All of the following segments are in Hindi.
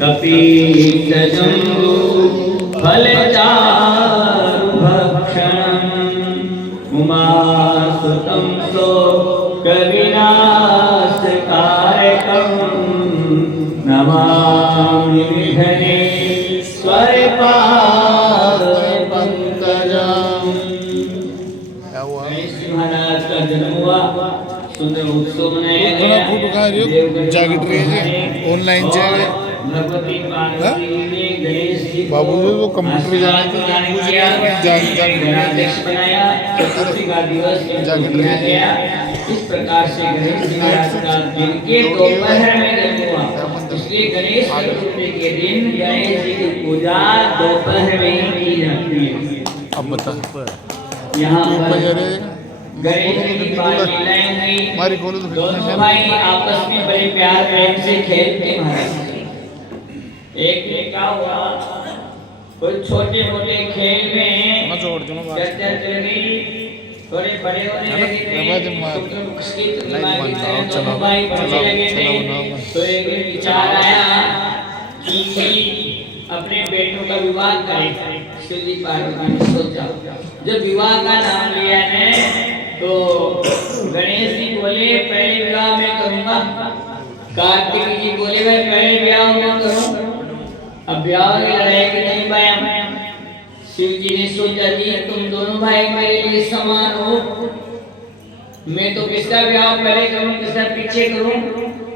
कपीतजम्बू फलचारुभक्षणम् उमासुतं सो कविनाशकारकम् नमामि विघ्नेश्वरपादपङ्कजम्। गणेश महाराज का जन्म हुआ, सुंदर उत्सव मनाया गया। जैकेट ऑनलाइन चाहिए बाबू जी तो कंप्यूटर गणाध्यक्ष बनाया, चतुर्थी का दिवस मनाया गया। इस प्रकार से गणेश महाराज का दिन के दोपहर में जन्म हुआ, इसलिए गणेश चतुर्थी के दिन गणेश जी की पूजा दोपहर में ही की जाती है। अब बता यहाँ गणेश जी की लीलाएं हुई, दोनों भाई आपस में बड़े प्यार प्रेम से खेलते महाराज। एक ने क्या हुआ, कुछ छोटे मोटे खेल में चर्चा चल गई, थोड़े बड़े होने लगे थे, दोनों भाई पढ़ने लगे थे। तो एक विचार आया कि अपने बेटों का विवाह करें। शिव जी पार्वती ने सोचा, जब विवाह का नाम लिया है तो गणेश जी बोले पहले विवाह मैं करूंगा, कार्तिक जी बोले मैं पहले विवाह मैं करूं। अब विवाह की लड़ाई की नहीं भाई, शिव जी ने सोचा जी तुम दोनों भाई मेरे लिए समान हो, मैं तो किसका विवाह पहले करूं किसका पीछे करूं।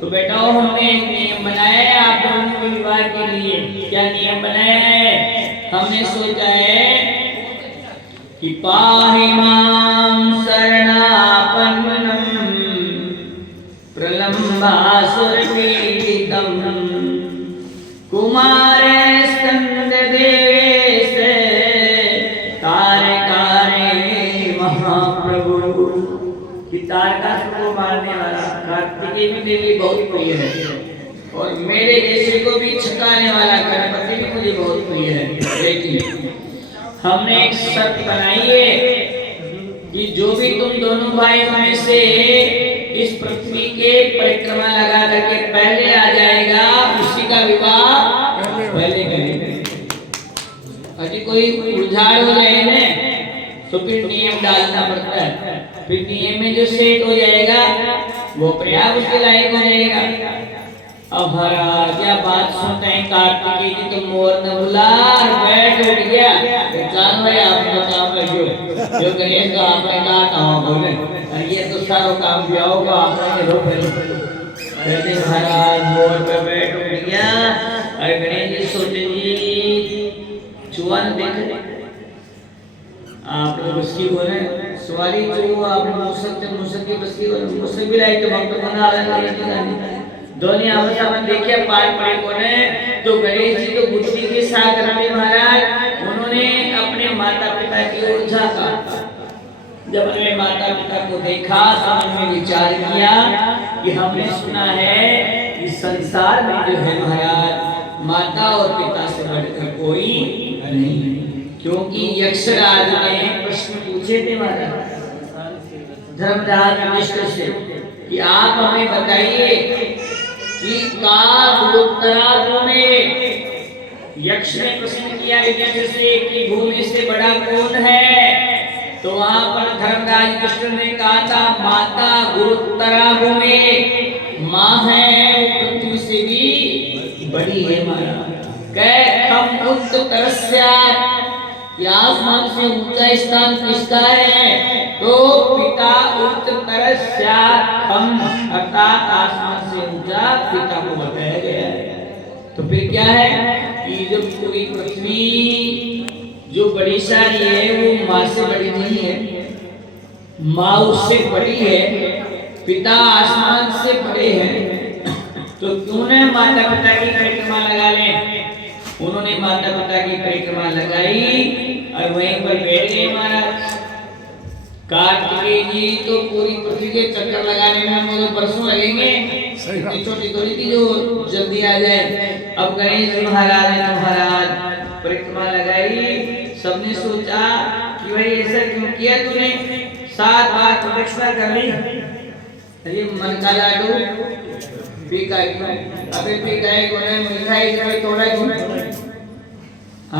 तो बेटाओ हमने एक नियम बनाया है आप दोनों के विवाह के लिए। क्या नियम बनाया है? हमने सोचा है कि पाहि मां शरणापन्नम् प्रलम्बासुरपीडितम् कुमारे स्कंददेवेशे तारकारे महाप्रभु। कि तारकासुर को मारने वाला कार्तिकेय भी मेरे लिए बहुत प्रिय है, और मेरे जैसे को भी छकाने वाला गणपति भी मुझे बहुत प्रिय है। लेकिन हमने एक शर्त बनाई है कि जो भी तुम दोनों भाइयों में से इस पृथ्वी के परिक्रमा लगा करके पहले आ जाएगा उसी का विवाह पहले करेंगे। अभी कोई उलझाड़ हो जाए ना तो फिर नियम डालना पड़ता है, फिर नियम में जो सेट हो जाएगा वो अपने आप उसके लायक हो जाएगा। अब महाराज क्या बात सुनते हैं, कार्तिकेय जी तो मोर न बुला बैठ उठ गया। जान भाई आपने काम लगे जो गणेश का आपने कहा था बोले ये तो सारा काम किया होगा आपने रो कहते महाराज मोर पे बैठ उठ गया। अरे गणेश जी सोचे जी चुआन देख आप लोग बस्ती बोले सवारी जो आपने मुसक की बस्ती बोले मुसक भी लाए तो भक्त बना रहे दोनों आपस में देखिए पाठ पढ़े कोने। तो गणेश जी तो बुद्धि के साथ रहे महाराज, उन्होंने अपने माता पिता की ओर झांका। जब अपने माता पिता को देखा तो उन्होंने विचार किया कि हमने सुना है कि संसार में जो है महाराज माता और पिता से बढ़कर कोई नहीं, क्योंकि यक्षराज ने प्रश्न पूछे थे महाराज धर्मराज युधिष्ठिर से कि आप हमें बताइए कि काल में यक्ष ने प्रश्न किया युधिष्ठिर से कि भूमि से बड़ा कौन है। तो वहां पर धर्मराज युधिष्ठिर ने कहा था माता गुरुत्तरा भूमि, माँ है वो पृथ्वी से भी बड़ी है महाराज। हम कि आसमान से ऊंचा स्थान किसका है? तो पिता हम अर्थात आसमान से ऊंचा पिता को बताया गया है। तो फिर क्या है कि जो पूरी पृथ्वी जो बड़ी सारी है वो माँ से बड़ी नहीं है, माँ उससे बड़ी है, पिता आसमान से बड़े हैं। तो क्यों न माता पिता की परिक्रमा लगा लें। उन्होंने माता पिता की परिक्रमा लगाई और वहीं पर बैठ गए महाराज। कार्तिकेय जी तो पूरी पृथ्वी के चक्कर लगाने में हम लोग बरसों लगेंगे, छोटी थोड़ी थी जो जल्दी आ जाए। अब गणेश महाराज ने महाराज परिक्रमा लगाई। सबने सोचा कि भाई ऐसा क्यों किया तूने, 7 बार प्रदक्षिणा कर ली। ये मन का लाडू पीका अबे पीका है कोने मिठाई से थोड़ा ही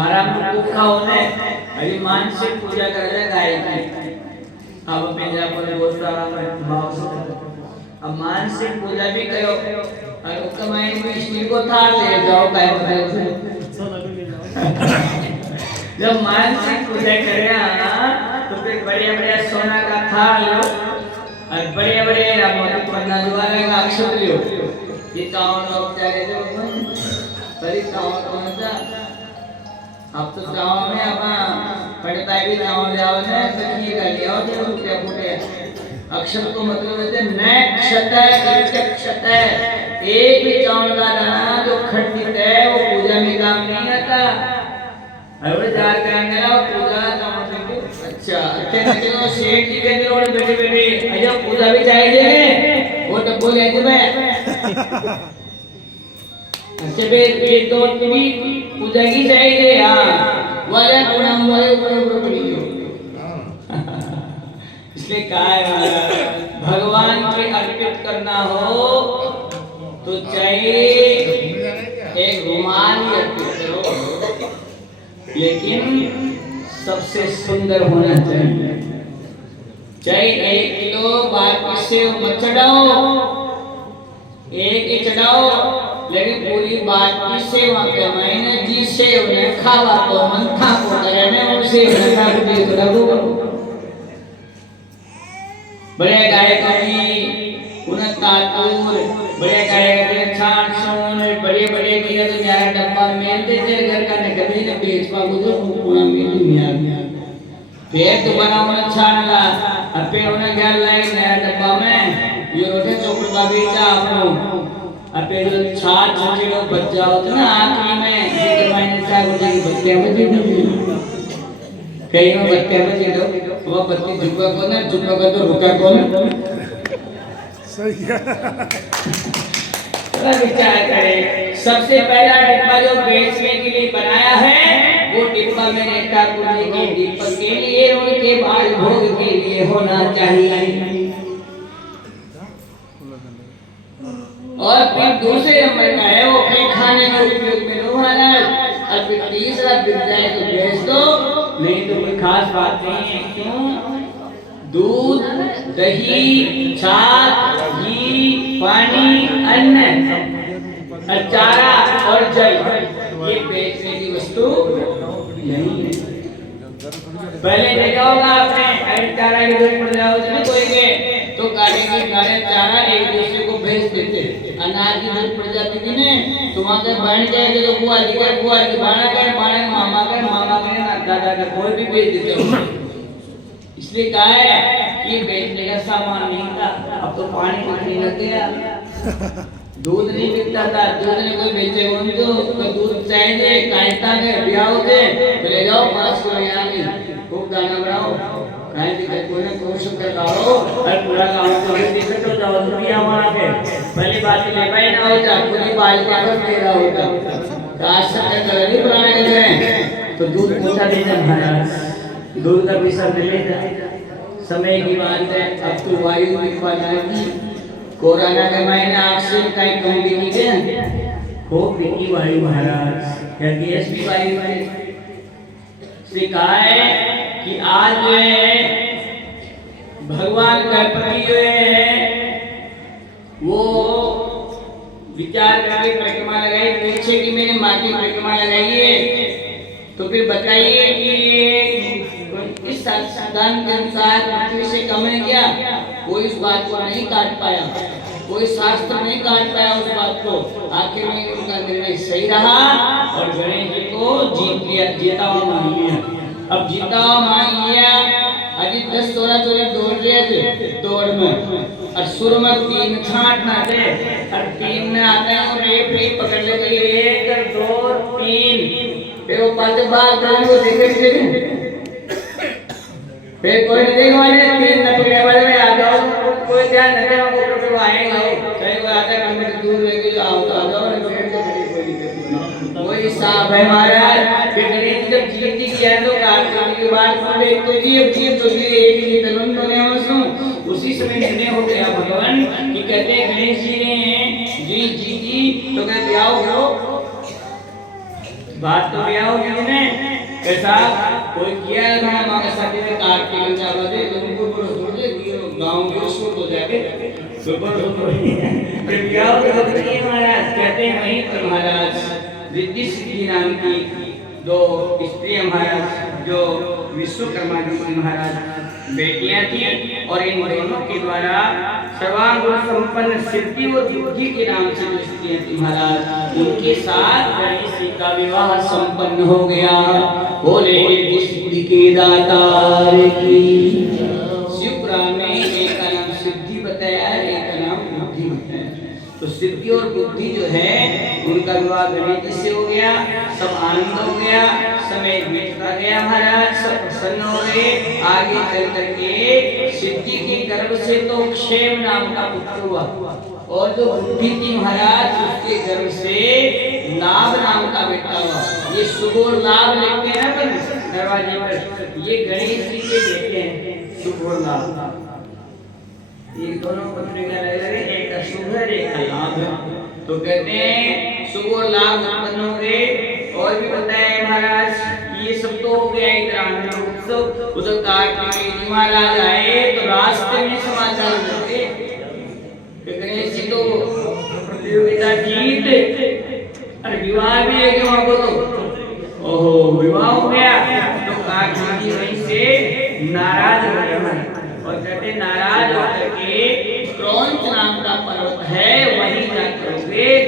आराम को खाओ ने अभी मानसिक पूजा कर रहे गाय की अब मेरा पर बहुत सारा भाव से अब मानसिक पूजा भी करो और कमाई में स्टील को थाल ले जाओ गाय से जब मानसिक पूजा करे तो फिर बढ़िया सोना का थाल लो और बढ़िया रामोनी पन्ना द्वारा का अक्षत लो ये चावल लोग जाके जो बड़ी चावल कौन सा अब तो चावल में अपना पड़ता है भी चावल जाओ ने तो ये कर लिया हो तो रुपया फूटे अक्षत को मतलब है नक्षत एक भी चावल का दाना जो खंडित है वो पूजा में काम नहीं आता और जार करेंगे ना पूजा का मतलब अच्छा अच्छे देखो शेठ जी के अंदर और बैठे अजब पूजा भी चाहिए वो तो बोले तुम्हें अच्छे बे दो भी पूजा की चाहिए हां वाले गुणम वाले ऊपर पड़ी हो इसलिए कहा है भगवान के अर्पित करना हो तो चाहे एक रुमाल ही अर्पित करो लेकिन सबसे सुंदर होना चाहिए चाहे 1 किलो बाकी से मत चढ़ाओ एक ही चढ़ाओ लेकिन पूरी बात की सेवा के मैंने जी से उन्हें खावा तो मन था को करने उनसे नशा दे तो रघु बड़े गाय कभी उन्हें तातूर बड़े गाय के छान सोन बड़े किया तो यार डब्बा मेल दे तेरे घर का न कभी न बेच पा गुजर पूरा मेल दुनिया फिर तो बना उन्हें छान ला अब फिर उन्हें घर लाए नया डब्बा में ये रोटे चौपड़ का बेचा आपको अब फिर जो छाछ छुचे लोग बच जाओ तो ना आखिरी में ये तो मैंने चार बजे की बत्तियां बजी कहीं में बत्तियां बजी लो वो बत्ती झुका कौन है झुका कर तो रुका कौन सही है विचार करें सबसे पहला डिब्बा जो बेचने के लिए बनाया है वो डिब्बा मैंने ठाकुर जी के दीपक के लिए उनके बाल भोग के लिए होना चाहिए और फिर दूसरे नंबर का है वो अपने खाने के उपयोग में लो महाराज और फिर तीसरा बिक जाए तो बेच दो नहीं तो कोई खास बात नहीं है क्यों दूध दही छाछ घी पानी अन्न चारा और जल ये बेचने की वस्तु नहीं है पहले देखा होगा आपने अगर चारा की जरूरत पड़ जाओ कोई के तो गाड़े चारा एक दूसरे को भेज देते अनाज की जरूरत पड़ जाती थी ने तो वहां से बन जाएंगे तो बुआ जी बाणा मामा का दादा का कोई भी भेज देते हो इसलिए कहा है कि बेचने का सामान नहीं था अब तो पानी बिकने लग गया दूध नहीं बिकता था दूध नहीं कोई बेचे कौन तो दूध चाहिए कायता के ब्याह होते ले जाओ 5 किलो यहाँ की खूब दाना बनाओ काहे कि कोई ना कोई शक्कर खाओ और पूरा गांव को भी देखे तो जाओ दुनिया हमारा के पहली बात ले भाई ना हो जा पूरी बाल के आगे तेरा होता काश शक्कर कलर ही बनाने के लिए तो दूध पूछा देते महाराज दूध का पैसा मिले समय की बात है अब तो वायु की कोरोना के महीने ऑक्सीजन का कम बिकी है खूब बिकी वायु महाराज क्या गैस भी वायु से कहा है कि आज जो है भगवान गणपति जो है वो विचार करके परिक्रमा लगाई पीछे की मैंने माँ की परिक्रमा लगाई है तो फिर बताइए कि इस सिद्धांत के अनुसार पृथ्वी से कम है क्या कोई इस बात को नहीं काट पाया कोई शास्त्र नहीं काट पाया उस बात को आखिर में उनका निर्णय सही रहा और गणेश जी को जीत लिया जीता हुआ मान लिया अब जीता हुआ मान लिया अभी 10 तोड़ा चोरी दौड़ रहे थे दौड़ में और शुरू में 3 छांटना थे और 3 में आते हैं और एक पकड़ लेते 1 2 3 फिर वो पांच बार को देखे फिर कोई नहीं देखने वाले 3 न पकड़ने वाले में आ जाओ कोई ध्यान न देना वो फिर आएगा कहीं कोई आता है हम दूर रह के आओ तो आ जाओ और फिर तो कोई दिक्कत नहीं कोई साहब है महाराज फिर गणेश जब जीत जी किया तो कार्तिक के बाद बोले तो जी तो जी एक ही तलन तो नहीं मसू उसी समय निर्णय हो गया भगवान कि कहते गणेश जी ने जी की तो कहते आओ बात तो ब्याह होगी ने कैसा कोई किया है ना मांगे साथी में काट के लग जावा दे तुमको बोलो थोड़े गांव में उसको तो जाके सुपर फिर ब्याह हो गया महाराज कहते हैं वहीं पर महाराज रिद्धि सिद्धि नाम की दो स्त्री महाराज जो विश्वकर्मा जी महाराज बेटियां थी और इन दोनों के द्वारा सर्वांगुण संपन्न सिद्धि और बुद्धि के नाम से जो स्त्रियां थी महाराज उनके साथ गणेश जी का विवाह संपन्न हो गया। बोले सिद्धि के दातार की। शिवपुराण में एक का नाम सिद्धि बताया, एक का नाम बुद्धि बताया। तो सिद्धि और बुद्धि जो है उनका विवाह गणेश जी से हो गया, सब आनंद हो गया, समय बीतता गया महाराज, सब प्रसन्न हो गए। आगे चल करके सिद्धि के गर्भ से तो क्षेम नाम का पुत्र हुआ और जो बुद्धि थी महाराज उसके गर्भ से नाभ नाम का बेटा हुआ। ये शुभ और लाभ लिखते हैं ना दरवाजे पर, ये गणेश जी के बेटे हैं शुभ और लाभ। ये दोनों पत्रिका लगे एक का शुभ है एक का लाभ है। तो कहते हैं शुभ और लाभ उत्पन्न हो गए। और भी बताया महाराज ये सब तो हो गया इधर आनंद उत्सव। उधर कार्तिकेय महाराज आए तो रास्ते में समाचार मिलते गणेश जी तो प्रतियोगिता जीत और विवाह भी है कि वहां बोलो ओहो विवाह हो गया। तो कार्तिकेय वहीं से नाराज हो गया और कहते नाराज होकर के क्रौंच नाम का पर्वत है वहीं जाकर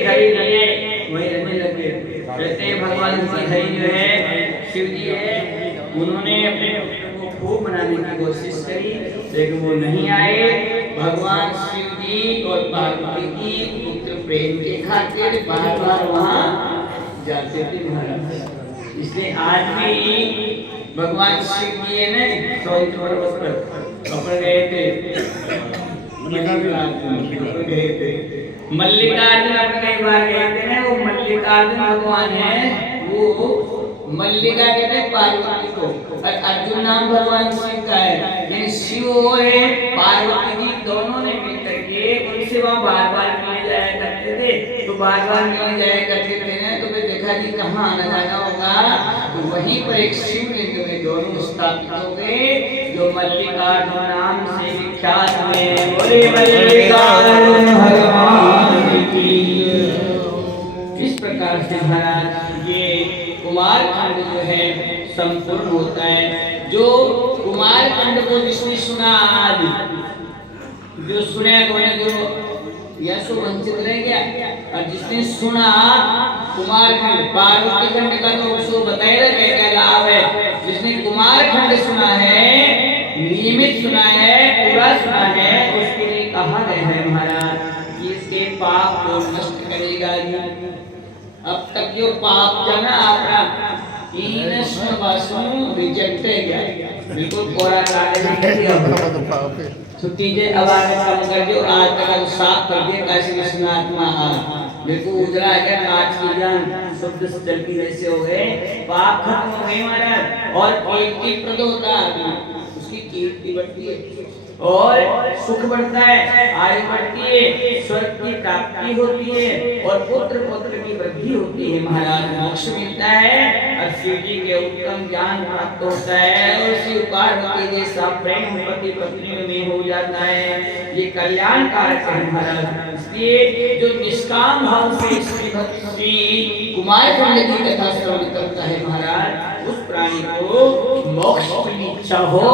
घर लिए वहीं रहने लगे। कहते भगवान श्री जो है शिव जी है उन्होंने अपने को खूब मनाने की कोशिश करी लेकिन वो नहीं आए। भगवान शिव जी और पार्वती की पुत्र प्रेम के खातिर बार बार वहाँ जाते थे महाराज। इसलिए आज भी भगवान शिव जी है ना क्रौंच पर्वत पर गए थे मल्लिकार्जुन अपने बार गए थे ना। वो मल्लिकार्जुन भगवान है वो मल्लिका कहते हैं पार्वती को और अर्जुन नाम भगवान शिव का है। यानी शिव वो है पार्वती जी दोनों ने मिलकर के उनसे वहाँ बार बार मिलने जाया करते थे। तो बार बार मिलने जाया करते थे ना तो फिर देखा जी कहाँ आना जाना होगा तो वहीं पर एक शिवलिंग में दोनों स्थापित हो गए जो मल्लिकार्जुन नाम से विख्यात हुए। बोले मल्लिकार्जुन भगवान की। इस प्रकार से महाराज ये कुमार खंड जो है संपूर्ण होता है। जो कुमार खंड को जिसने सुना आज जो सुने जो या सो वंचित रह गया और जिसने सुना कुमार खंड पार्वती खंड का तो उसको बताया क्या लाभ है। जिसने कुमार खंड सुना है नियमित सुना है पूरा सुना है उसके लिए कहा गया है महाराज कि इसके पाप को नष्ट करेगा। अब तक जो पाप जाना आपका रिजेक्ट है गया बिल्कुल कोरा छुट्टी जे अब आगे काम कर जो आज तक साफ कर दिया कैसे विष्णुआत्मा बिल्कुल उजला है कांच की जान शुद्ध चलती वैसे हो गए पाप खत्म हो गए महाराज। और कीर्ति प्रद होता है उसकी कीर्ति बढ़ती है और सुख बढ़ता है आयु बढ़ती है स्वर्ग की प्राप्ति होती है और पुत्र की वृद्धि होती है महाराज। मोक्ष मिलता है और शिव जी के उत्तम ज्ञान प्राप्त होता है और शिव पार्वती जैसा प्रेम पति पत्नी में हो जाता है। ये कल्याण कारक है महाराज। इसलिए जो निष्काम भाव से श्री कुमार खंड की कथा श्रवण करता है महाराज उस प्राणी को मोक्ष की इच्छा हो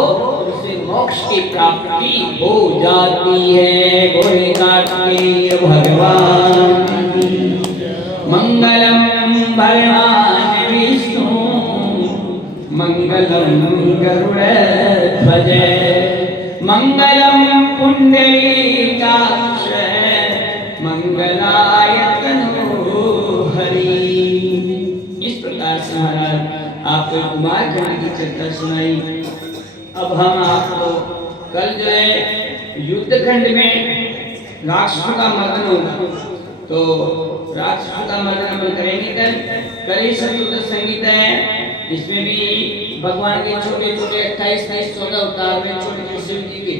उसे मोक्ष की प्राप्ति हो जाती है। बोले कार्तिकेय भगवान मंगलम भगवान विष्णु मंगलम गरुड़ध्वज मंगलम पुंडरीकाक्ष मंगलाय तनोहरि। इस प्रकार से महाराज आपको कुमार खंड की चर्चा सुनाई। अब हम आपको कल जो है युद्ध खंड में राक्षसों का मर्दन होगा तो राक्षसों का मर्दन अपन करेंगे। कल ही चतुर्दश संगीत है इसमें भी भगवान के छोटे छोटे 28 24 14 अवतार में छोटे छोटे शिव जी के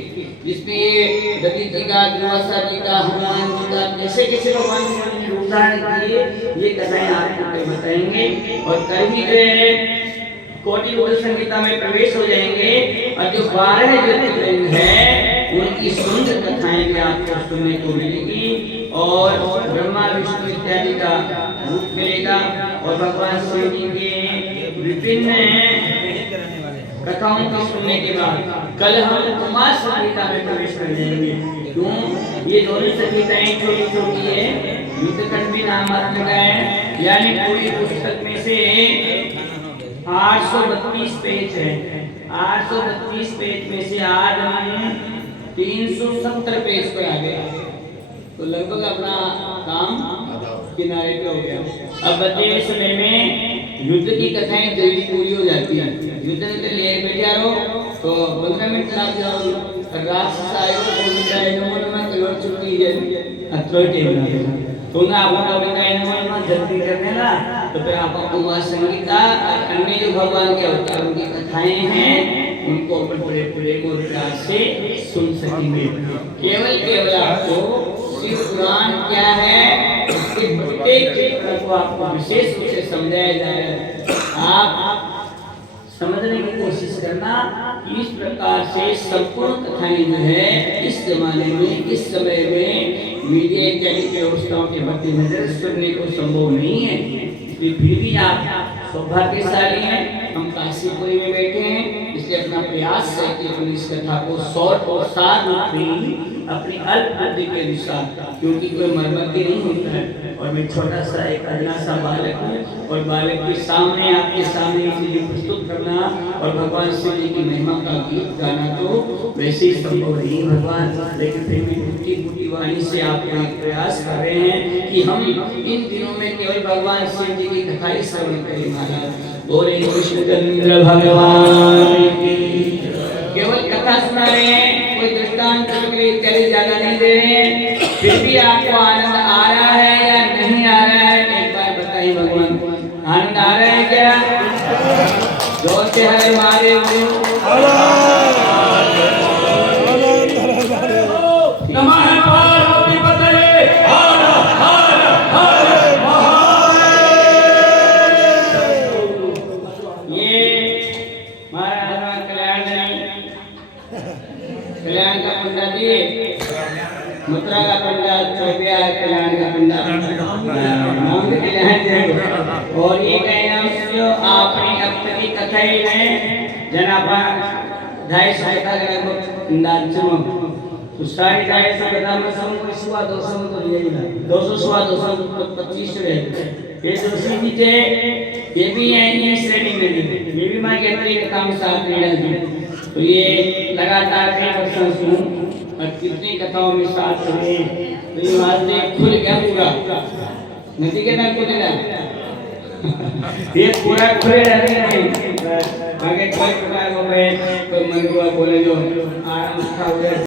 जिसमें ये दलित जी का, दुर्वासा जी का, हनुमान जी का, कैसे कैसे भगवान ने रूप धारण किए, ये कथाएं आपको बताएंगे। और कल ही जो है कोटि उग्र संहिता में प्रवेश हो जाएंगे और जो 12 ज्योतिर्लिंग है उनकी सुंदर कथाएं भी आपको सुनने को मिलेगी और ब्रह्मा विष्णु इत्यादि का रूप मिलेगा और भगवान शिव जी के विभिन्न कथाओं को सुनने के बाद कल हम उमा संहिता में प्रवेश कर जाएंगे। क्यों? ये दोनों संहिताएं छोटी छोटी है, युद्धकांड भी नामात्मक है, यानी पूरी पुस्तक में से 832 पेज है। 832 पेज में से आज हम 370 पेज पर आ गए, तो लगभग अपना काम किनारे पे हो गया। अब बचे हुए समय में युद्ध की कथाएं जल्दी पूरी हो जाती है। युद्ध में ले बैठा रहो तो 15 मिनट लग जाओ, राक्षस आयो कलवर छुट्टी है अथवा टेम तो ना आप जल्दी करने ना, तो फिर आप उमा संगीता अन्य जो भगवान के अवतार उनकी कथाएं हैं उनको अपन बड़े प्रेम और प्यार से सुन सकेंगे। केवल आपको शिव पुराण क्या है उसके प्रत्येक क्षेत्र को आपको विशेष रूप से समझाया जाएगा। आप समझने की कोशिश करना कि इस प्रकार से संपूर्ण कथाएं जो है इस जमाने में, इस समय में मीडिया इत्यादि की व्यवस्थाओं के मद्देनजर सुनने को संभव नहीं है। इसलिए फिर भी आप सौभाग्यशाली हैं, हम काशीपुरी में बैठे हैं, इसलिए अपना प्रयास है कि अपनी इस कथा को शॉर्ट और सार रूप में अपनी अल्प बुद्धि के अनुसार, क्योंकि कोई मरमती नहीं होता है और मैं छोटा सा एक अजना सा बालक हूँ और बालक के सामने आपके सामने चीजें प्रस्तुत करना और भगवान शिव जी की महिमा का गीत गाना तो वैसे ही संभव नहीं भगवान, लेकिन फिर भी टूटी फूटी वाणी से आप यहाँ प्रयास कर रहे हैं कि हम इन दिनों में केवल भगवान शिव जी की कथा ही श्रवण करें। महाराज बोले कृष्णचंद्र भगवान की, केवल कथा सुना रहे हैं, कोई दृष्टांत के लिए चले ज्यादा नहीं दे रहे हैं, फिर भी आपको आनंद आ रहा है या नहीं आ रहा है एक बार बताइए भगवान, आनंद आ रहा है क्या? जोर से हरे मारे नमः पार्वती पते हर हर हर महादेव। ये महाराज कल्याण का पंडा जी, मथुरा का पंडा, चौबिया कल्याण का पंडा नाम कल्याण। और ये कहना जो आपने अब तक की कथाई में जनाबा 250 का अंदाज तो सारी गाय से बता मैं समझ सुआ 200 में तो ले ना 200 सुआ 225 रहे ये दूसरी नीचे ये भी है, ये श्रेणी में ये भी मां के अंदर एक काम साथ नहीं डालती। तो ये लगातार कई वर्षों से और कितनी कथाओं में साथ रहे, तो ये वास्ते खुल गया पूरा नदी के नाम खुलेगा ये पूरा खुले रहने नहीं आगे कोई प्रकार को कोई मन बोले जो आराम था